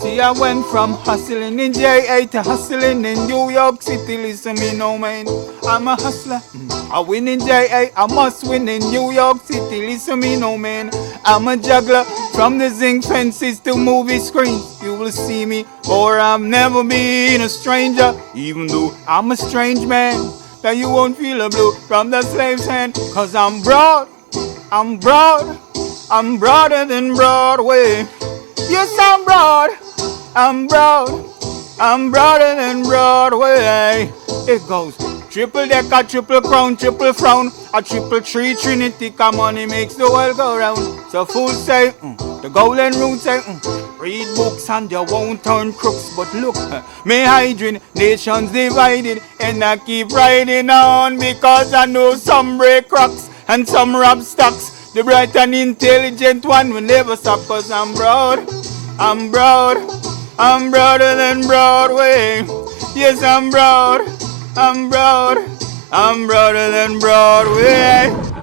See, I went from hustling in JA to hustling in New York City. Listen me no man, I'm a hustler. I win in JA, I must win in New York City. Listen me no man, I'm a juggler. From the zinc fences to movie screens, you will see me, or I've never been a stranger. Even though I'm a strange man, that you won't feel a blue from the slave's hand. Cause I'm broad, I'm broad, I'm broader than Broadway. Yes, I'm broad, I'm broad, I'm broader than Broadway. It goes triple decker, triple crown, triple frown, a triple tree trinity, cause money makes the world go round. So fools say, the golden rule say, read books and you won't turn crooks. But look, me hydrin, nations divided, and I keep riding on because I know some break rocks and some rob stocks. The bright and intelligent one will never stop, cause I'm broad, I'm broad, I'm broader than Broadway. Yes, I'm broad, I'm broad, I'm broader than Broadway.